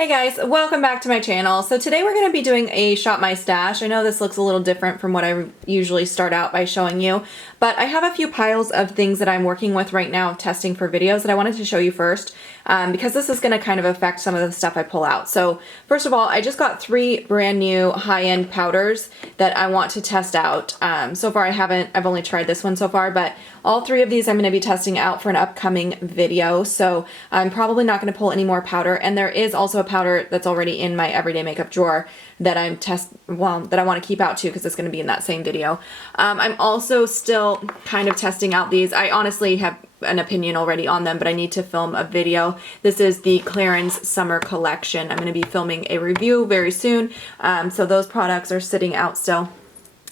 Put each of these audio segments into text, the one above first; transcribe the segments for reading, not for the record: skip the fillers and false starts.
Hey guys, welcome back to my channel. So today we're going to be doing a Shop My Stash. I know this looks a little different from what I usually start out by showing you, but I have a few piles of things that I'm working with right now, testing for videos that I wanted to show you first, because this is going to kind of affect some of the stuff I pull out. So first of all, I just got 3 brand new high-end powders that I want to test out. So far I've only tried this one so far, but all 3 of these I'm going to be testing out for an upcoming video. So I'm probably not going to pull any more powder, and there is also a powder that's already in my everyday makeup drawer that that I want to keep out too, because it's going to be in that same video. I'm also still kind of testing out these. I honestly have an opinion already on them, but I need to film a video. This is the Clarins Summer Collection. I'm going to be filming a review very soon. So those products are sitting out still.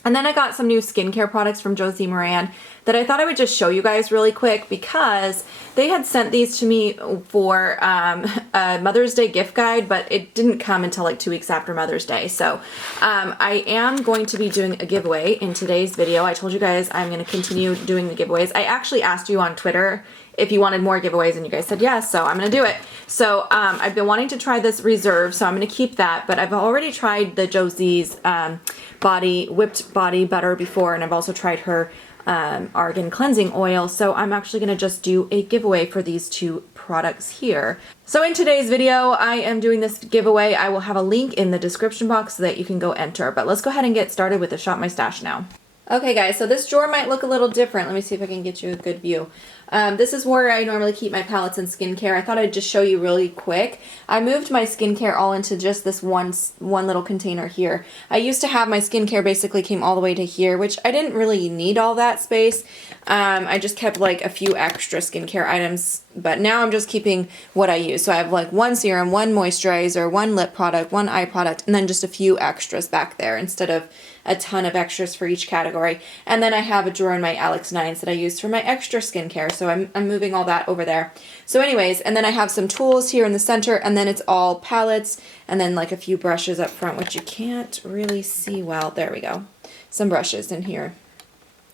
And then I got some new skincare products from Josie Moran that I thought I would just show you guys really quick, because they had sent these to me for a Mother's Day gift guide, but it didn't come until like 2 weeks after Mother's Day. So I am going to be doing a giveaway in today's video. I told you guys I'm going to continue doing the giveaways. I actually asked you on Twitter if you wanted more giveaways, and you guys said yes, so I'm going to do it. So I've been wanting to try this Reserve, so I'm going to keep that, but I've already tried the Josie's whipped body butter before, and I've also tried her argan cleansing oil, so I'm actually going to just do a giveaway for these 2 products here. So in today's video, I am doing this giveaway. I will have a link in the description box so that you can go enter, but let's go ahead and get started with the Shop My Stash now. Okay guys, so this drawer might look a little different. Let me see if I can get you a good view. This is where I normally keep my palettes and skincare. I thought I'd just show you really quick. I moved my skincare all into just this one little container here. I used to have my skincare basically came all the way to here, which I didn't really need all that space. I just kept like a few extra skincare items, but now I'm just keeping what I use. So I have like 1 serum, 1 moisturizer, 1 lip product, 1 eye product, and then just a few extras back there instead of a ton of extras for each category. And then I have a drawer in my Alex 9s that I use for my extra skincare, so I'm moving all that over there. So anyways, and then I have some tools here in the center, and then it's all palettes, and then like a few brushes up front, which you can't really see well. There we go. Some brushes in here.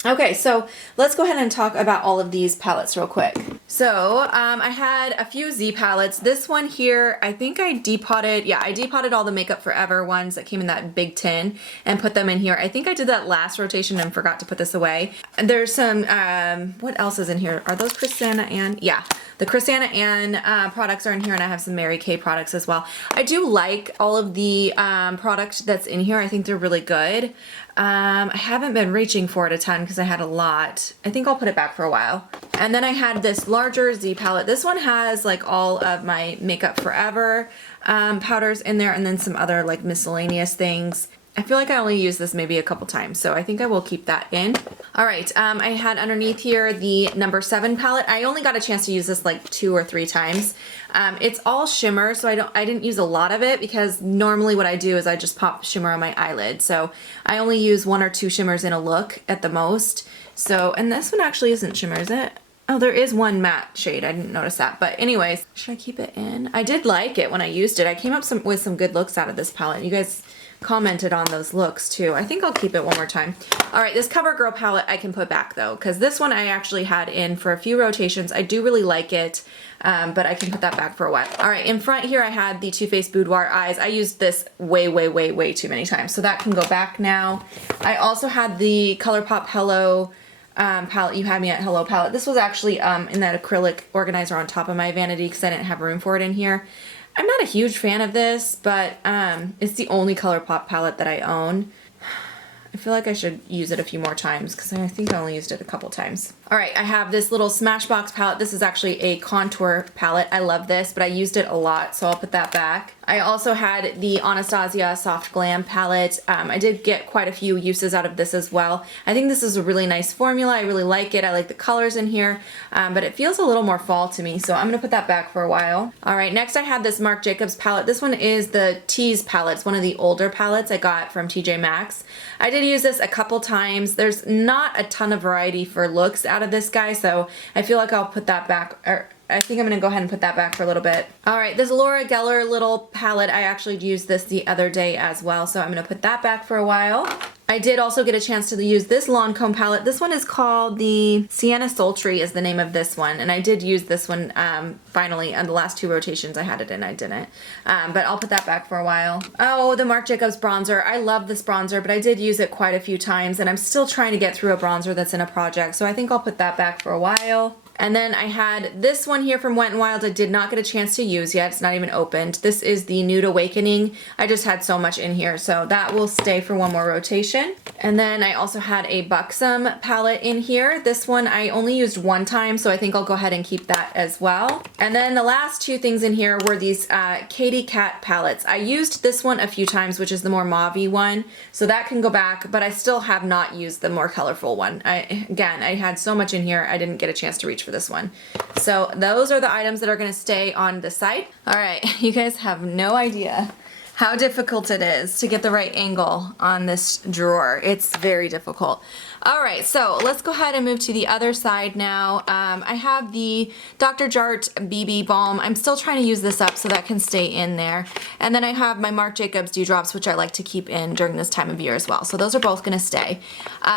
Okay, so let's go ahead and talk about all of these palettes real quick. So I had a few Z palettes. This one here, I think I depotted, yeah, I depotted all the Makeup Forever ones that came in that big tin and put them in here. I think I did that last rotation and forgot to put this away. And there's some, what else is in here? Are those Chrisanna Ann? Yeah, the Chrisanna Ann products are in here, and I have some Mary Kay products as well. I do like all of the product that's in here. I think they're really good. I haven't been reaching for it a ton because I had a lot. I think I'll put it back for a while. And then I had this larger Z palette. This one has like all of my Makeup Forever powders in there, and then some other like miscellaneous things. I feel like I only used this maybe a couple times, so I think I will keep that in. All right, I had underneath here the number 7 palette. I only got a chance to use this like 2 or 3 times. It's all shimmer, so I didn't use a lot of it, because normally what I do is I just pop shimmer on my eyelid. So I only use 1 or 2 shimmers in a look at the most. So, and this one actually isn't shimmer, is it? Oh, there is 1 matte shade. I didn't notice that. But anyways, should I keep it in? I did like it when I used it. I came up with some good looks out of this palette. You guys commented on those looks too. I think I'll keep it one more time. All right, this CoverGirl palette I can put back though, because this one I actually had in for a few rotations. I do really like it, but I can put that back for a while. All right, in front here I had the Too Faced Boudoir Eyes. I used this way too many times, so that can go back now. I also had the ColourPop Hello palette. You Had Me at Hello palette. This was actually in that acrylic organizer on top of my vanity because I didn't have room for it in here. I'm not a huge fan of this, but it's the only ColourPop palette that I own. I feel like I should use it a few more times because I think I only used it a couple times. All right, I have this little Smashbox palette. This is actually a contour palette. I love this, but I used it a lot, so I'll put that back. I also had the Anastasia Soft Glam palette. I did get quite a few uses out of this as well. I think this is a really nice formula. I really like it. I like the colors in here, but it feels a little more fall to me, so I'm gonna put that back for a while. All right, next I had this Marc Jacobs palette. This one is the Tease palette. It's one of the older palettes I got from TJ Maxx. I did use this a couple times. There's not a ton of variety for looks out of this guy, so I feel like I'll put that back, or I think I'm going to go ahead and put that back for a little bit. All right, this Laura Geller little palette, I actually used this the other day as well, so I'm going to put that back for a while. I did also get a chance to use this Lancome palette. This one is called the Sienna Sultry is the name of this one. And I did use this one finally on the last 2 rotations I had it in. I didn't. But I'll put that back for a while. Oh, the Marc Jacobs bronzer. I love this bronzer, but I did use it quite a few times. And I'm still trying to get through a bronzer that's in a project. So I think I'll put that back for a while. And then I had this one here from Wet n Wild. I did not get a chance to use yet. It's not even opened. This is the Nude Awakening. I just had so much in here, so that will stay for one more rotation. And then I also had a Buxom palette in here. This one I only used one time, so I think I'll go ahead and keep that as well. And then the last 2 things in here were these Katy Kat palettes. I used this one a few times, which is the more mauve-y one, so that can go back, but I still have not used the more colorful one. Again, I had so much in here, I didn't get a chance to reach for this one. So those are the items that are going to stay on the site. All right, you guys have no idea how difficult it is to get the right angle on this drawer. It's very difficult. All right, so let's go ahead and move to the other side now. I have the Dr. Jart BB Balm. I'm still trying to use this up so that can stay in there. And then I have my Marc Jacobs Dewdrops, which I like to keep in during this time of year as well. So those are both gonna stay.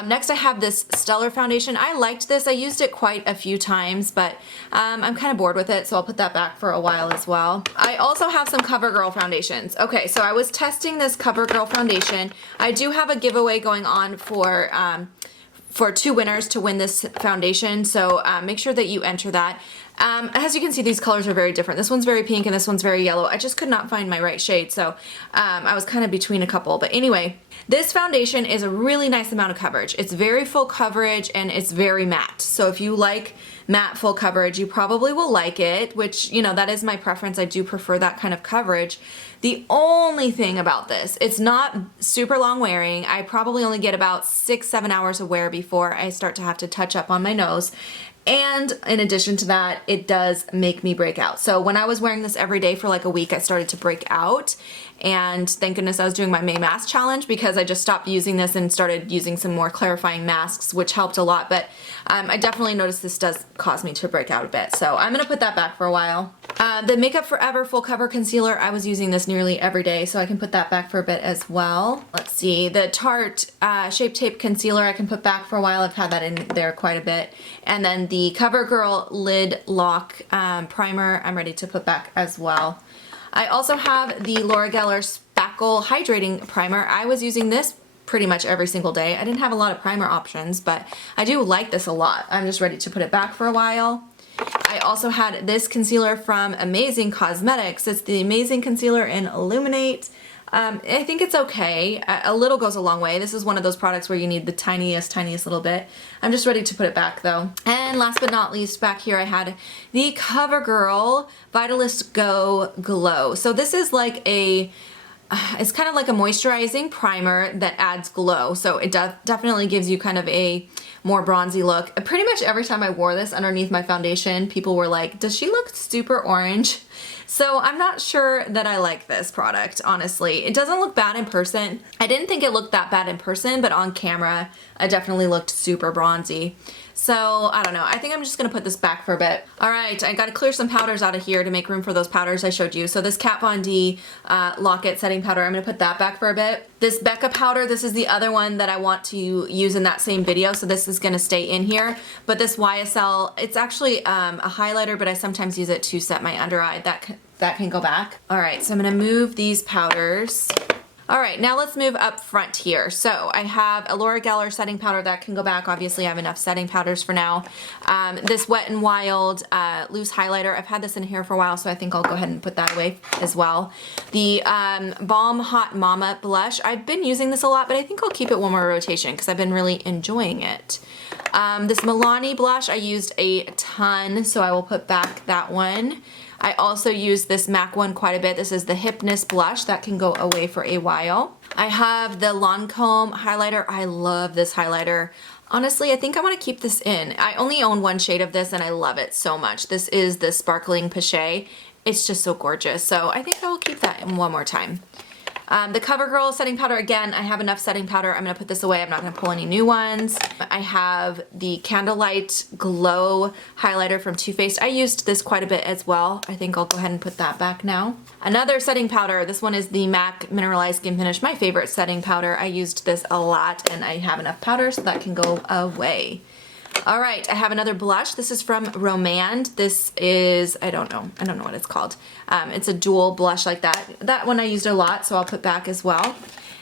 Next I have this Stellar Foundation. I liked this. I used it quite a few times, but I'm kind of bored with it, so I'll put that back for a while as well. I also have some CoverGirl foundations. Okay, so I was testing this CoverGirl foundation. I do have a giveaway going on for 2 winners to win this foundation, so make sure that you enter that. As you can see, these colors are very different. This one's very pink and this one's very yellow. I just could not find my right shade, so I was kind of between a couple. But anyway, this foundation is a really nice amount of coverage. It's very full coverage and it's very matte. So if you like matte full coverage, you probably will like it, which, you know, that is my preference. I do prefer that kind of coverage. The only thing about this, it's not super long wearing. I probably only get about 6-7 hours of wear before I start to have to touch up on my nose. And in addition to that, it does make me break out. So when I was wearing this every day for like a week, I started to break out. And thank goodness I was doing my May mask challenge, because I just stopped using this and started using some more clarifying masks, which helped a lot. But I definitely noticed this does cause me to break out a bit. So I'm gonna put that back for a while. The Makeup Forever Full Cover Concealer, I was using this nearly every day, so I can put that back for a bit as well. Let's see, the Tarte Shape Tape Concealer I can put back for a while. I've had that in there quite a bit. And then the CoverGirl Lid Lock Primer, I'm ready to put back as well. I also have the Laura Geller Spackle Hydrating Primer. I was using this pretty much every single day. I didn't have a lot of primer options, but I do like this a lot. I'm just ready to put it back for a while. I also had this concealer from Amazing Cosmetics. It's the Amazing Concealer in Illuminate. I think it's okay. A little goes a long way. This is one of those products where you need the tiniest little bit. I'm just ready to put it back though. And last but not least, back here I had the CoverGirl Vitalist Go Glow. So this is like it's kind of like a moisturizing primer that adds glow. So it definitely gives you kind of a more bronzy look. Pretty much every time I wore this underneath my foundation, people were like, does she look super orange? So I'm not sure that I like this product, honestly. It doesn't look bad in person. I didn't think it looked that bad in person, but on camera, I definitely looked super bronzy. So I don't know. I think I'm just gonna put this back for a bit. All right, I gotta clear some powders out of here to make room for those powders I showed you. So this Kat Von D Lock-It setting powder, I'm gonna put that back for a bit. This Becca powder, this is the other one that I want to use in that same video. So this is gonna stay in here. But this YSL, it's actually a highlighter, but I sometimes use it to set my under eye. That can go back. All right, so I'm gonna move these powders. All right, now let's move up front here. So I have a Laura Geller setting powder that can go back. Obviously, I have enough setting powders for now. This Wet n Wild loose highlighter. I've had this in here for a while, so I think I'll go ahead and put that away as well. The Balm Hot Mama blush. I've been using this a lot, but I think I'll keep it one more rotation because I've been really enjoying it. This Milani blush I used a ton, so I will put back that one. I also use this MAC one quite a bit. This is the Hypness blush. That can go away for a while. I have the Lancome highlighter. I love this highlighter. Honestly, I think I want to keep this in. I only own one shade of this and I love it so much. This is the Sparkling Pichet. It's just so gorgeous. So I think I will keep that in one more time. The CoverGirl setting powder, again, I have enough setting powder. I'm gonna put this away. I'm not gonna pull any new ones. I have the Candlelight Glow highlighter from Too Faced. I used this quite a bit as well. I think I'll go ahead and put that back now. Another setting powder, this one is the MAC Mineralized Skin Finish, my favorite setting powder. I used this a lot and I have enough powder so that can go away. All right, I have another blush. This is from Romand. This is, I don't know what it's called. It's a dual blush like that. That one I used a lot, so I'll put back as well.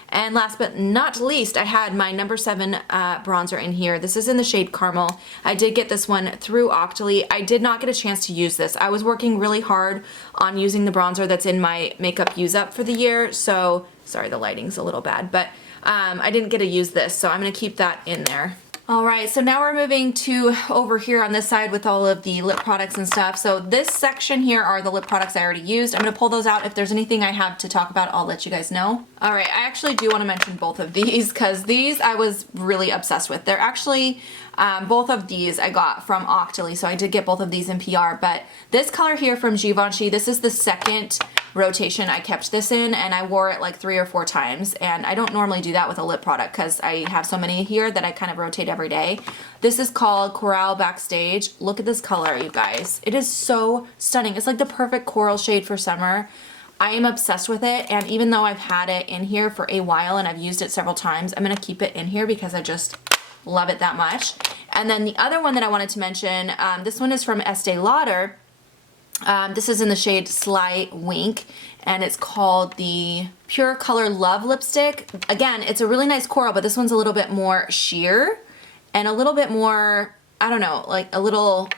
And last but not least, I had my number 7 bronzer in here. This is in the shade Caramel. I did get this one through Octoly. I did not get a chance to use this. I was working really hard on using the bronzer that's in my makeup use up for the year, so, sorry, the lighting's a little bad, but I didn't get to use this, so I'm gonna keep that in there. All right, so now we're moving to over here on this side with all of the lip products and stuff. So this section here are the lip products I already used. I'm gonna pull those out. If there's anything I have to talk about, I'll let you guys know. All right, I actually do wanna mention both of these because these I was really obsessed with. They're actually, both of these I got from Octoly, so I did get both of these in PR, but this color here from Givenchy, this is the second rotation I kept this in, and I wore it like 3 or 4 times, and I don't normally do that with a lip product because I have so many here that I kind of rotate every day. This is called Coral Backstage. Look at this color, you guys. It is so stunning. It's like the perfect coral shade for summer. I am obsessed with it, and even though I've had it in here for a while and I've used it several times, I'm gonna keep it in here because I just love it that much. And then the other one that I wanted to mention, this one is from Estee Lauder. This is in the shade Sly Wink, and it's called the Pure Color Love Lipstick. Again, it's a really nice coral, but this one's a little bit more sheer and a little bit more, I don't know, like a little,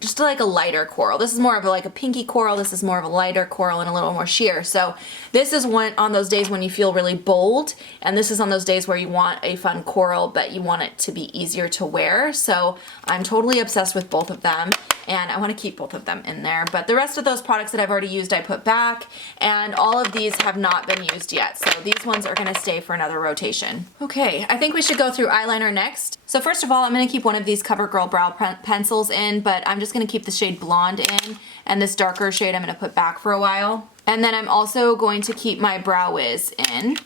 just like a lighter coral. This is more of like a pinky coral. This is more of a lighter coral and a little more sheer. So this is one on those days when you feel really bold, and this is on those days where you want a fun coral, but you want it to be easier to wear. So I'm totally obsessed with both of them, and I want to keep both of them in there. But the rest of those products that I've already used, I put back, and all of these have not been used yet. So these ones are going to stay for another rotation. Okay, I think we should go through eyeliner next. So first of all, I'm going to keep one of these CoverGirl brow pencils in, but I'm just going to keep the shade Blonde in, and this darker shade I'm going to put back for a while. And then I'm also going to keep my Brow Wiz in.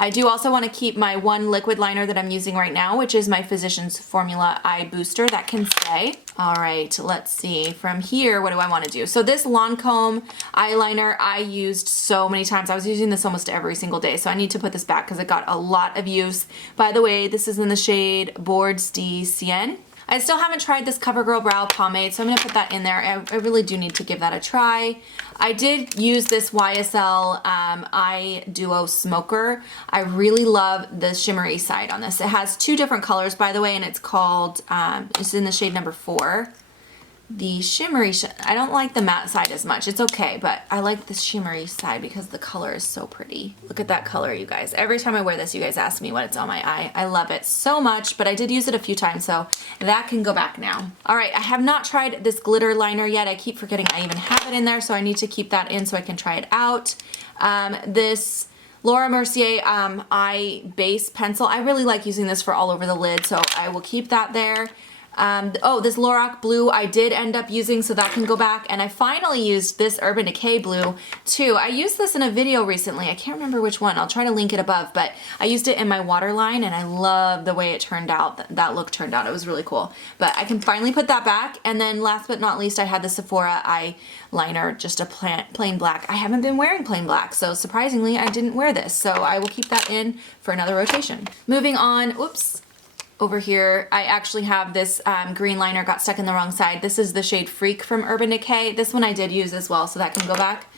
I do also want to keep my one liquid liner that I'm using right now, which is my Physicians Formula Eye Booster. That can stay. All right, let's see. From here, what do I want to do? So this Lancome eyeliner I used so many times. I was using this almost every single day, so I need to put this back because it got a lot of use. By the way, this is in the shade Bordes de Sienne. I still haven't tried this CoverGirl Brow Pomade, so I'm going to put that in there. I really do need to give that a try. I did use this YSL Eye Duo Smoker. I really love the shimmery side on this. It has 2 different colors, by the way, and it's called, it's in the shade number 4. The shimmery, I don't like the matte side as much. It's okay, but I like the shimmery side because the color is so pretty. Look at that color, you guys. Every time I wear this, you guys ask me what it's on my eye. I love it so much, but I did use it a few times, so that can go back now. All right, I have not tried this glitter liner yet. I keep forgetting I even have it in there, so I need to keep that in so I can try it out. This Laura Mercier eye base pencil. I really like using this for all over the lid, so I will keep that there. Oh, this Lorac blue I did end up using, so that can go back. And I finally used this Urban Decay blue too. I used this in a video recently. I can't remember which one. I'll try to link it above, but I used it in my waterline and I love the way it turned out. That look turned out. It was really cool. But I can finally put that back. And then last but not least, I had the Sephora eyeliner, just a plain black. I haven't been wearing plain black, so surprisingly, I didn't wear this. So I will keep that in for another rotation. Moving on, oops. Over here, I actually have this green liner, got stuck in the wrong side. This is the shade Freak from Urban Decay. This one I did use as well, so that can go back.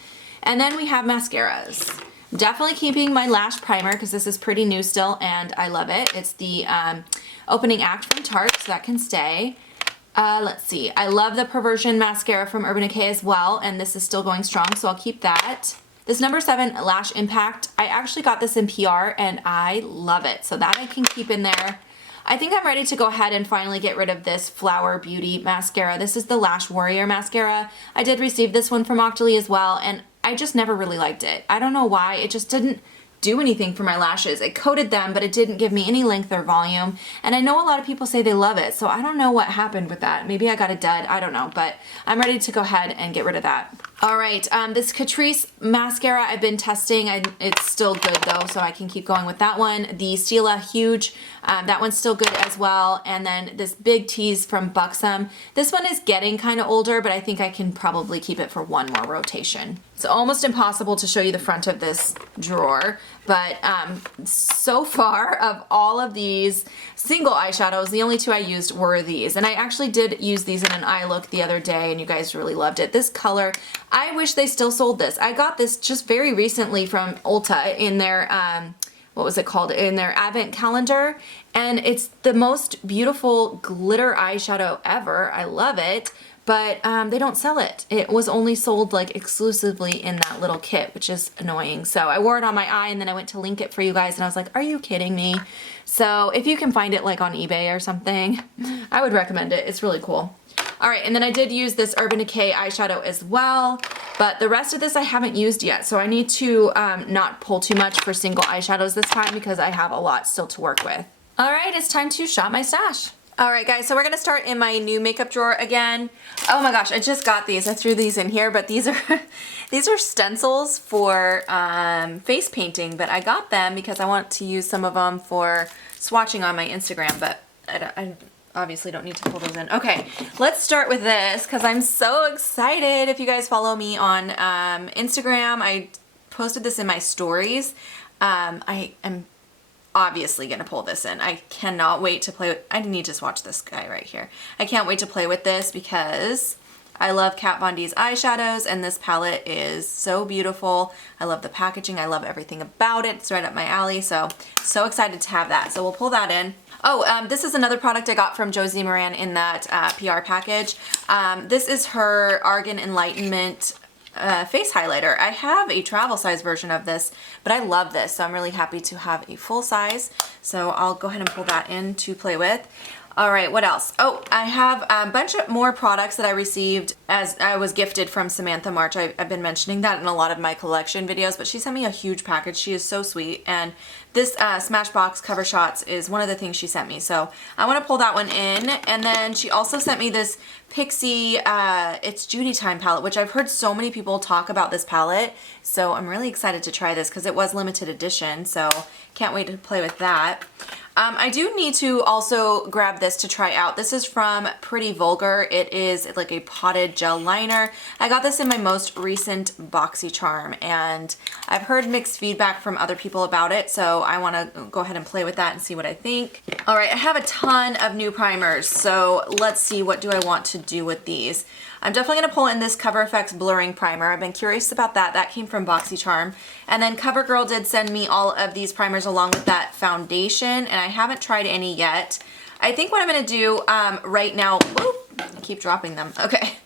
And then we have mascaras. Definitely keeping my lash primer because this is pretty new still and I love it. It's the Opening Act from Tarte, so that can stay. Let's see, I love the Perversion mascara from Urban Decay as well, and this is still going strong, so I'll keep that. This number 7 Lash Impact, I actually got this in PR and I love it, so that I can keep in there. I think I'm ready to go ahead and finally get rid of this Flower Beauty mascara. This is the Lash Warrior mascara. I did receive this one from Octoly as well, and I just never really liked it. I don't know why. It just didn't do anything for my lashes. It coated them, but it didn't give me any length or volume. And I know a lot of people say they love it, so I don't know what happened with that. Maybe I got a dud, I don't know, but I'm ready to go ahead and get rid of that. All right, this Catrice mascara I've been testing. It's still good though, so I can keep going with that one. The Stila Huge, that one's still good as well. And then this Big Tease from Buxom. This one is getting kind of older, but I think I can probably keep it for one more rotation. It's almost impossible to show you the front of this drawer, but so far of all of these single eyeshadows, the only two I used were these. And I actually did use these in an eye look the other day, and you guys really loved it. This color, I wish they still sold this. I got this just very recently from Ulta in their, what was it called? In their advent calendar. And it's the most beautiful glitter eyeshadow ever. I love it. But they don't sell it. It was only sold like exclusively in that little kit, which is annoying. So I wore it on my eye and then I went to link it for you guys and I was like, are you kidding me? So if you can find it like on eBay or something, I would recommend it. It's really cool. All right, and then I did use this Urban Decay eyeshadow as well, but the rest of this I haven't used yet. So I need to not pull too much for single eyeshadows this time because I have a lot still to work with. All right, it's time to shop my stash. All right, guys, so we're gonna start in my new makeup drawer again. Oh my gosh, I just got these. I threw these in here, but these are these are stencils for face painting, but I got them because I want to use some of them for swatching on my Instagram, but I obviously don't need to pull those in. Okay, let's start with this because I'm so excited. If you guys follow me on Instagram, I posted this in my stories. I am obviously gonna pull this in. I cannot wait to play with, I need to swatch this guy right here. I can't wait to play with this because I love Kat Von D's eyeshadows and this palette is so beautiful. I love the packaging. I love everything about it. It's right up my alley. So excited to have that. So we'll pull that in. Oh, this is another product I got from Josie Moran in that PR package. This is her Argan Enlightenment face highlighter. I have a travel size version of this, but I love this, so I'm really happy to have a full size. So I'll go ahead and pull that in to play with. All right, what else? Oh, I have a bunch of more products that I received as I was gifted from Samantha March. I've been mentioning that in a lot of my collection videos, but she sent me a huge package. She is so sweet, and this Smashbox cover shots is one of the things she sent me, so I want to pull that one in. And then she also sent me this Pixie It's Judy Time palette, which I've heard so many people talk about this palette, so I'm really excited to try this because it was limited edition, so can't wait to play with that. I do need to also grab this to try out. This is from Pretty Vulgar. It is like a potted gel liner. I got this in my most recent BoxyCharm, and I've heard mixed feedback from other people about it, so I want to go ahead and play with that and see what I think. All right, I have a ton of new primers, so let's see, what do I want to do with these? I'm definitely going to pull in this Cover FX Blurring Primer. I've been curious about that. That came from BoxyCharm. And then CoverGirl did send me all of these primers along with that foundation, and I haven't tried any yet. I think what I'm going to do right now, whoop, I keep dropping them. Okay.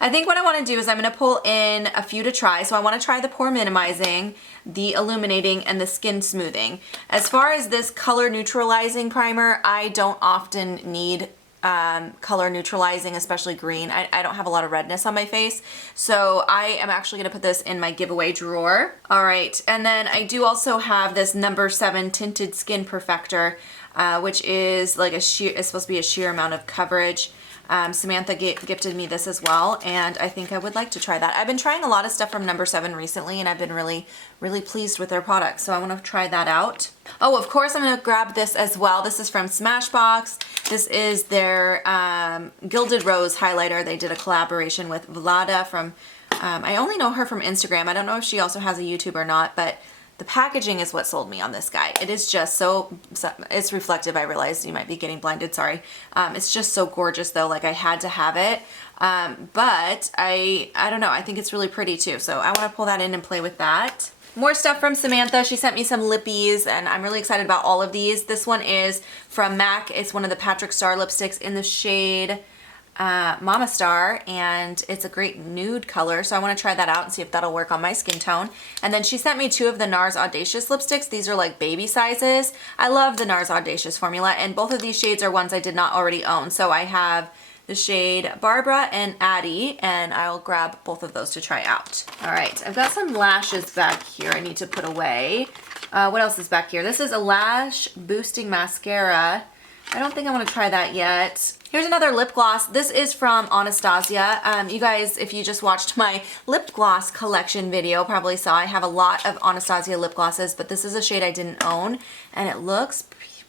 I think what I want to do is I'm going to pull in a few to try. So I want to try the Pore Minimizing, the Illuminating, and the Skin Smoothing. As far as this Color Neutralizing Primer, I don't often need color neutralizing, especially green. I don't have a lot of redness on my face, so I am actually going to put this in my giveaway drawer. All right, and then I do also have this number 7 Tinted Skin Perfector, which is like it's supposed to be a sheer amount of coverage. Samantha gifted me this as well, and I think I would like to try that. I've been trying a lot of stuff from number 7 recently, and I've been really pleased with their products, so I want to try that out. Oh, of course I'm going to grab this as well. This is from Smashbox. This is their Gilded Rose highlighter. They did a collaboration with Vlada from, I only know her from Instagram. I don't know if she also has a YouTube or not, but the packaging is what sold me on this guy. It is just so it's reflective. I realized you might be getting blinded, sorry. It's just so gorgeous though, like I had to have it. But I don't know, I think it's really pretty too. So I want to pull that in and play with that. More stuff from Samantha. She sent me some lippies, and I'm really excited about all of these. This one is from MAC. It's one of the Patrick Star lipsticks in the shade Mama Star, and it's a great nude color, so I want to try that out and see if that'll work on my skin tone. And then she sent me 2 of the NARS Audacious lipsticks. These are like baby sizes. I love the NARS Audacious formula, and both of these shades are ones I did not already own. So I have the shade Barbara and Addie, and I'll grab both of those to try out. All right, I've got some lashes back here I need to put away. What else is back here? This is a lash boosting mascara. I don't think I want to try that yet. Here's another lip gloss. This is from Anastasia. You guys, if you just watched my lip gloss collection video, probably saw I have a lot of Anastasia lip glosses, but this is a shade I didn't own, and it looks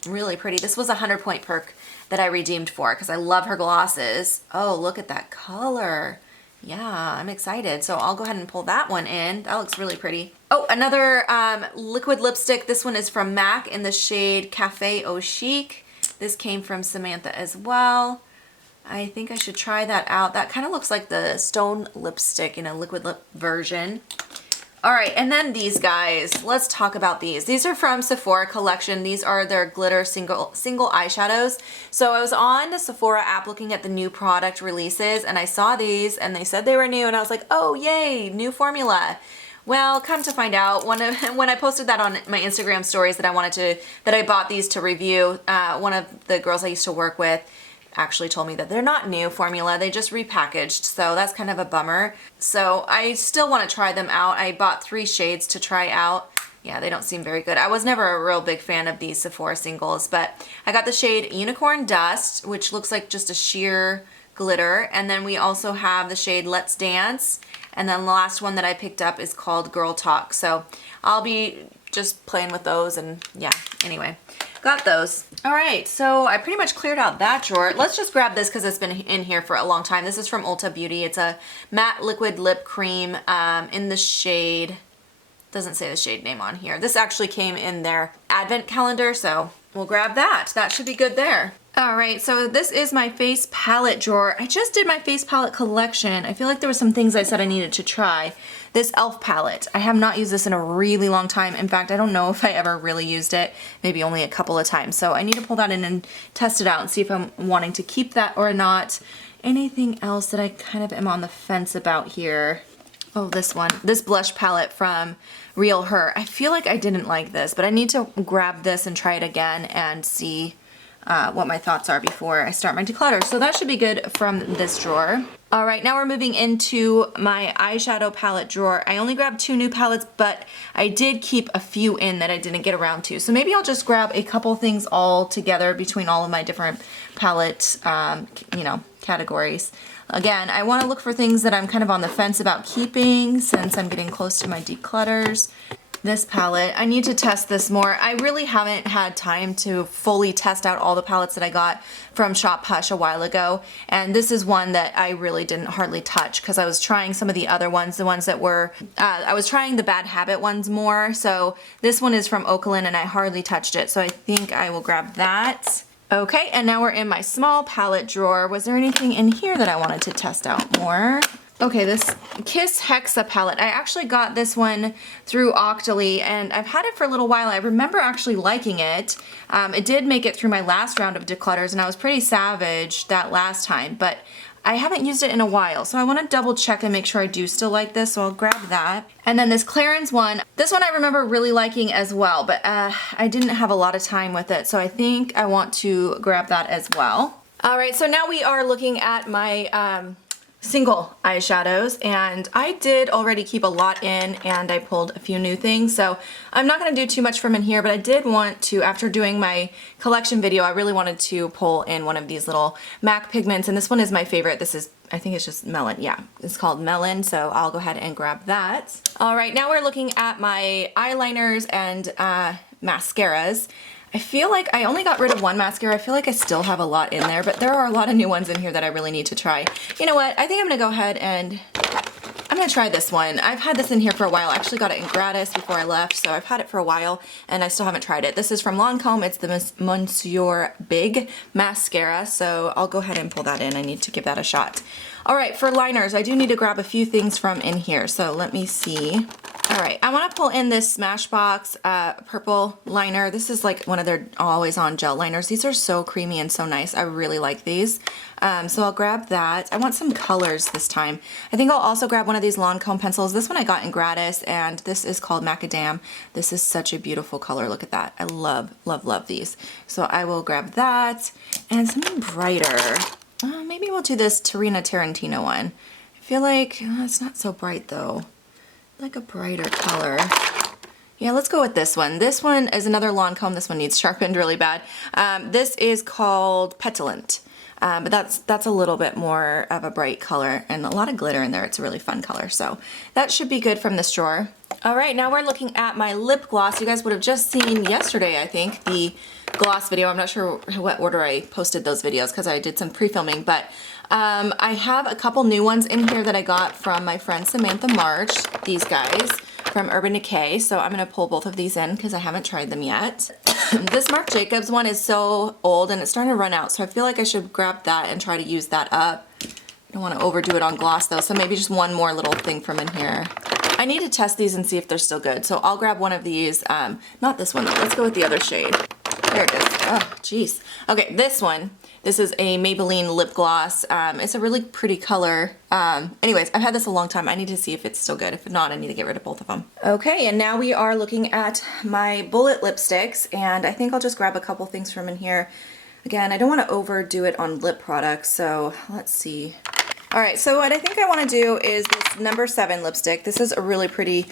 really pretty. This was a 100-point perk that I redeemed for because I love her glosses. Oh, look at that color. Yeah, I'm excited. So I'll go ahead and pull that one in. That looks really pretty. Oh, another liquid lipstick. This one is from MAC in the shade Cafe Au Chic. This came from Samantha as well. I think I should try that out. That kind of looks like the Stone lipstick in a liquid lip version. All right, and then these guys. Let's talk about these. These are from Sephora collection. These are their glitter single eyeshadows. So I was on the Sephora app looking at the new product releases, and I saw these, and they said they were new, and I was like, oh, yay, new formula. Well, come to find out, when I posted that on my Instagram stories that I bought these to review, one of the girls I used to work with actually told me that they're not new formula, they just repackaged, so that's kind of a bummer. So I still want to try them out. I bought 3 shades to try out. Yeah, they don't seem very good. I was never a real big fan of these Sephora singles, but I got the shade Unicorn Dust, which looks like just a sheer glitter, and then we also have the shade Let's Dance, and then the last one that I picked up is called Girl Talk. So I'll be just playing with those, and yeah, anyway. Got those. All right, so I pretty much cleared out that drawer. Let's just grab this because it's been in here for a long time. This is from Ulta Beauty. It's a matte liquid lip cream in the shade, doesn't say the shade name on here. This actually came in their advent calendar, so we'll grab that. That should be good there. All right, so this is my face palette drawer. I just did my face palette collection. I feel like there were some things I said I needed to try. This e.l.f. palette, I have not used this in a really long time. In fact, I don't know if I ever really used it, maybe only a couple of times. So I need to pull that in and test it out and see if I'm wanting to keep that or not. Anything else that I kind of am on the fence about here? Oh, this one, this blush palette from Real Her. I feel like I didn't like this, but I need to grab this and try it again and see what my thoughts are before I start my declutter. So that should be good from this drawer. All right, now we're moving into my eyeshadow palette drawer. I only grabbed 2 new palettes, but I did keep a few in that I didn't get around to. So maybe I'll just grab a couple things all together between all of my different palette, categories. Again, I want to look for things that I'm kind of on the fence about keeping since I'm getting close to my declutters. This palette, I need to test this more. I really haven't had time to fully test out all the palettes that I got from Shop Hush a while ago, and this is one that I really didn't hardly touch because I was trying some of the other ones, the ones that were, I was trying the Bad Habit ones more, so this one is from Oaklyn and I hardly touched it, so I think I will grab that. Okay, and now we're in my small palette drawer. Was there anything in here that I wanted to test out more? Okay, this Kiss Hexa palette. I actually got this one through Octoly, and I've had it for a little while. I remember actually liking it. It did make it through my last round of declutters, and I was pretty savage that last time, but I haven't used it in a while, so I want to double check and make sure I do still like this, so I'll grab that. And then this Clarins one. This one I remember really liking as well, but I didn't have a lot of time with it, so I think I want to grab that as well. All right, so now we are looking at my single eyeshadows, and I did already keep a lot in and I pulled a few new things, so I'm not going to do too much from in here, but I did want to, after doing my collection video, I really wanted to pull in one of these little MAC pigments, and this one is my favorite. This is, I think it's just Melon. Yeah, it's called Melon, so I'll go ahead and grab that. All right, now we're looking at my eyeliners and mascaras. I feel like I only got rid of one mascara. I feel like I still have a lot in there, but there are a lot of new ones in here that I really need to try. You know what? I think I'm gonna go ahead and I'm gonna try this one. I've had this in here for a while. I actually got it in gratis before I left, so I've had it for a while and I still haven't tried it. This is from Lancome. It's the Monsieur Big mascara, so I'll go ahead and pull that in. I need to give that a shot. All right, for liners, I do need to grab a few things from in here, so let me see. All right, I want to pull in this Smashbox purple liner. This is like one of their always on gel liners. These are so creamy and so nice. I really like these. So I'll grab that. I want some colors this time. I think I'll also grab one of these Lancome pencils. This one I got in gratis, and this is called Macadam. This is such a beautiful color. Look at that. I love, love, love these. So I will grab that and something brighter. Maybe we'll do this Tarina Tarantino one. I feel like it's not so bright though. Like a brighter color. Yeah, let's go with this one. This one is another Lancome. This one needs sharpened really bad. This is called Petulant. But that's a little bit more of a bright color and a lot of glitter in there. It's a really fun color. So that should be good from this drawer. All right, now we're looking at my lip gloss. You guys would have just seen yesterday, I think, the gloss video. I'm not sure what order I posted those videos because I did some pre-filming, but I have a couple new ones in here that I got from my friend Samantha March, these guys from Urban Decay. So I'm gonna pull both of these in because I haven't tried them yet. This Marc Jacobs one is so old and it's starting to run out, so I feel like I should grab that and try to use that up. I don't want to overdo it on gloss though, so maybe just one more little thing from in here. I need to test these and see if they're still good, so I'll grab one of these. Not this one though, let's go with the other shade. There it is. Oh, jeez. Okay, this one. This is a Maybelline lip gloss. It's a really pretty color. Anyways, I've had this a long time. I need to see if it's still good. If not, I need to get rid of both of them. Okay, and now we are looking at my bullet lipsticks, and I think I'll just grab a couple things from in here. Again, I don't want to overdo it on lip products, so let's see. All right, so what I think I want to do is this number 7 lipstick. This is a really pretty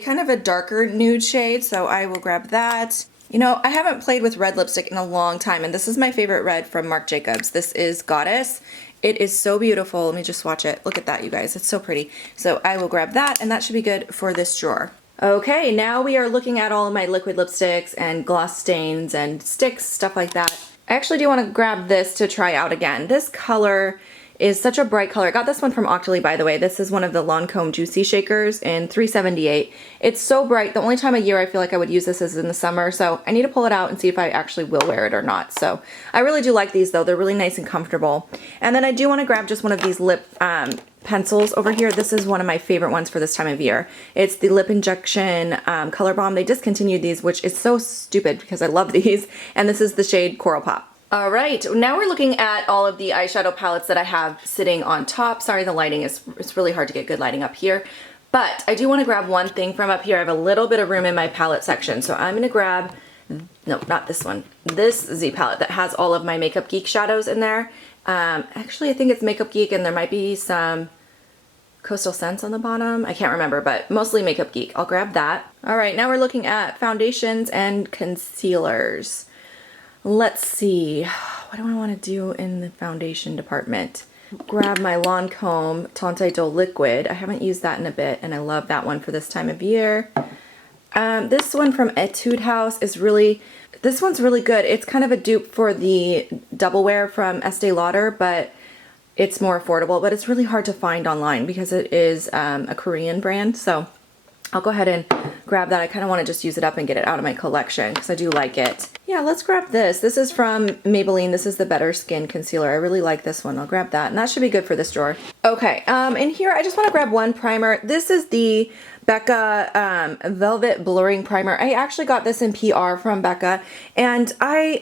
kind of a darker nude shade, so I will grab that. You know, I haven't played with red lipstick in a long time, and this is my favorite red from Marc Jacobs. This is Goddess. It is so beautiful. Let me just swatch it. Look at that, you guys. It's so pretty. So I will grab that, and that should be good for this drawer. Okay, now we are looking at all of my liquid lipsticks and gloss stains and sticks, stuff like that. I actually do want to grab this to try out again. This color is such a bright color. I got this one from Octoly, by the way. This is one of the Lancome Juicy Shakers in 378. It's so bright. The only time of year I feel like I would use this is in the summer, so I need to pull it out and see if I actually will wear it or not. So I really do like these though. They're really nice and comfortable. And then I do want to grab just one of these lip pencils over here. This is one of my favorite ones for this time of year. It's the Lip Injection Color Bomb. They discontinued these, which is so stupid because I love these. And this is the shade Coral Pop. All right, now we're looking at all of the eyeshadow palettes that I have sitting on top. Sorry, the lighting is, it's really hard to get good lighting up here. But I do want to grab one thing from up here. I have a little bit of room in my palette section. So I'm going to grab, no, not this one. This Z palette that has all of my Makeup Geek shadows in there. Actually, I think it's Makeup Geek and there might be some Coastal Scents on the bottom. I can't remember, but mostly Makeup Geek. I'll grab that. All right, now we're looking at foundations and concealers. Let's see, what do I want to do in the foundation department? Grab my Lancome Tante d'Eau Liquid. I haven't used that in a bit, and I love that one for this time of year. This one from Etude House is this one's really good. It's kind of a dupe for the Double Wear from Estee Lauder, but it's more affordable, but it's really hard to find online because it is a Korean brand, so I'll go ahead and grab that. I kind of want to just use it up and get it out of my collection because I do like it. Yeah, let's grab this. This is from Maybelline. This is the Better Skin Concealer. I really like this one. I'll grab that, and that should be good for this drawer. Okay, in here, I just want to grab one primer. This is the Becca Velvet Blurring Primer. I actually got this in PR from Becca, and I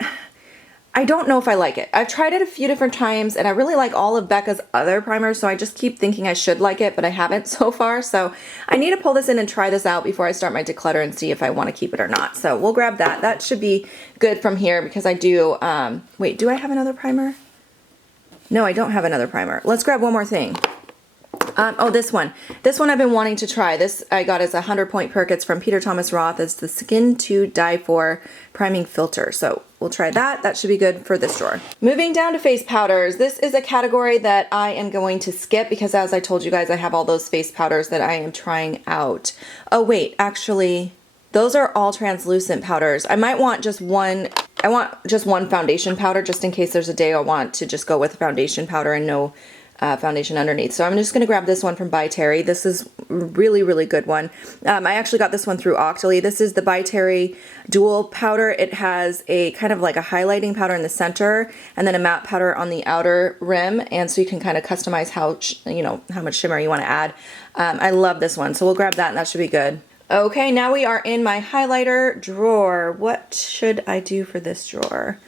don't know if I like it. I've tried it a few different times and I really like all of Becca's other primers, so I just keep thinking I should like it, but I haven't so far. So I need to pull this in and try this out before I start my declutter and see if I want to keep it or not. So we'll grab that. That should be good from here because I do, wait, do I have another primer? No, I don't have another primer. Let's grab one more thing. Oh, this one. This one I've been wanting to try. This I got as a 100-point perk. It's from Peter Thomas Roth. It's the Skin to Die For Priming Filter. So we'll try that. That should be good for this drawer. Moving down to face powders. This is a category that I am going to skip because as I told you guys, I have all those face powders that I am trying out. Oh, wait. Actually, those are all translucent powders. I might want just one. I want just one foundation powder just in case there's a day I want to just go with foundation powder and no foundation underneath. So I'm just going to grab this one from By Terry. This is really, really good one. I actually got this one through Octoly. This is the By Terry Dual Powder. It has a kind of like a highlighting powder in the center and then a matte powder on the outer rim. And so you can kind of customize how, how much shimmer you want to add. I love this one. So we'll grab that and that should be good. Okay, now we are in my highlighter drawer. What should I do for this drawer?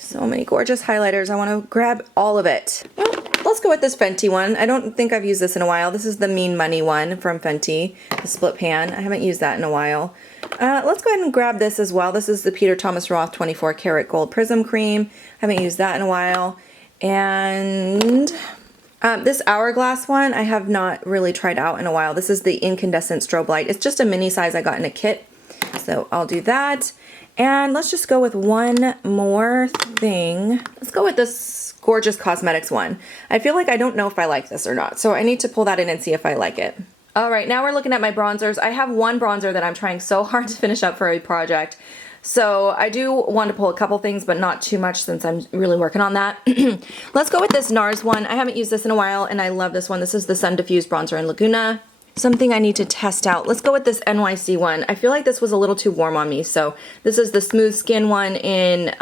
So many gorgeous highlighters. I want to grab all of it. Well, let's go with this Fenty one. I don't think I've used this in a while. This is the Mean Money one from Fenty, the split pan. I haven't used that in a while. Let's go ahead and grab this as well. This is the Peter Thomas Roth 24 Karat Gold Prism Cream. I haven't used that in a while. And This hourglass one I have not really tried out in a while. This is the incandescent strobe light. It's just a mini size I got in a kit. So I'll do that. And let's just go with one more thing. Let's go with this Gorgeous Cosmetics one. I feel like I don't know if I like this or not, so I need to pull that in and see if I like it. All right, now we're looking at my bronzers. I have one bronzer that I'm trying so hard to finish up for a project. So I do want to pull a couple things, but not too much since I'm really working on that. Let's go with this NARS one. I haven't used this in a while, and I love this one. This is the Sun Diffused Bronzer in Laguna. Something I need to test out. Let's go with this NYC one. I feel like this was a little too warm on me, so this is the Smooth Skin one in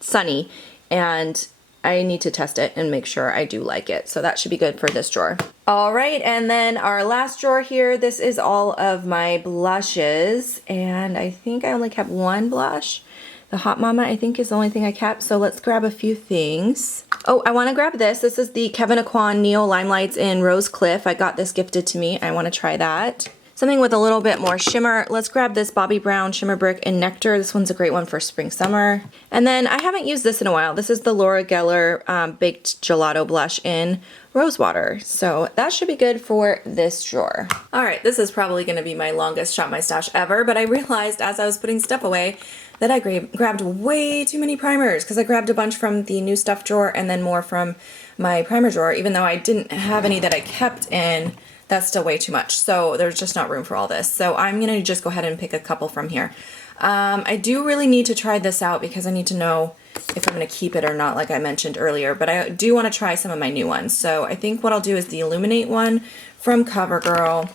Sunny, and I need to test it and make sure I do like it. So that should be good for this drawer. All right, and then our last drawer here, this is all of my blushes, and I think I only kept one blush. The Hot Mama, I think, is the only thing I kept, so let's grab a few things. Oh, I want to grab this. This is the Kevyn Aucoin Neo Limelights in Rose Cliff. I got this gifted to me. I want to try that. Something with a little bit more shimmer. Let's grab this Bobbi Brown Shimmer Brick in Nectar. This one's a great one for spring, summer. And then I haven't used this in a while. This is the Laura Geller Baked Gelato Blush in Rosewater. So that should be good for this drawer. All right, this is probably going to be my longest Shop My Stash ever, but I realized as I was putting stuff away that I grabbed way too many primers because I grabbed a bunch from the new stuff drawer and then more from my primer drawer. Even though I didn't have any that I kept in, that's still way too much. So there's just not room for all this. So I'm going to just go ahead and pick a couple from here. I do really need to try this out because I need to know if I'm going to keep it or not, like I mentioned earlier. But I do want to try some of my new ones. So I think what I'll do is the Illuminate one from CoverGirl.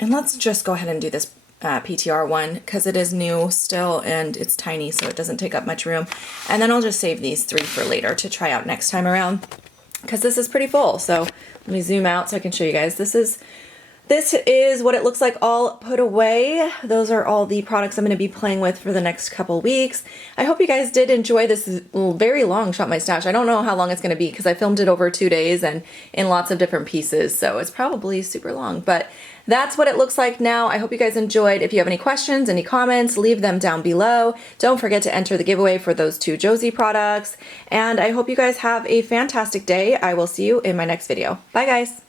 And let's just go ahead and do this PTR one because it is new still and it's tiny, so it doesn't take up much room. And then I'll just save these three for later to try out next time around because this is pretty full. So let me zoom out so I can show you guys. This is what it looks like all put away. Those are all the products I'm going to be playing with for the next couple weeks. I hope you guys did enjoy this very long Shop My Stash. I don't know how long it's going to be because I filmed it over 2 days and in lots of different pieces, so it's probably super long, but that's what it looks like now. I hope you guys enjoyed. If you have any questions, any comments, leave them down below. Don't forget to enter the giveaway for those 2 Josie products, and I hope you guys have a fantastic day. I will see you in my next video. Bye, guys.